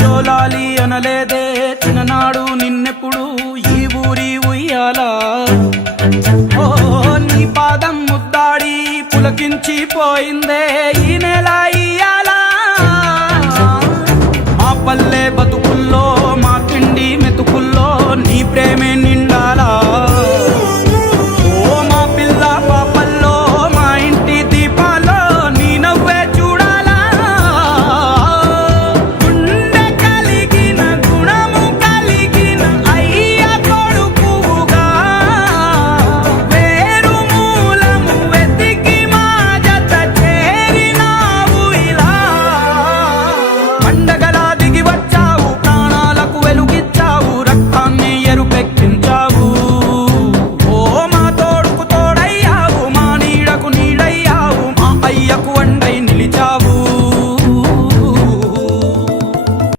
జోలాలి అనలేదే చిన్ననాడు నిన్నెప్పుడు ఈ ఊరి ఉయ్యాల ఓ నీ పాదం ముద్దాడి పులకించి పోయిందే ఈ నెల ఇయ్యాల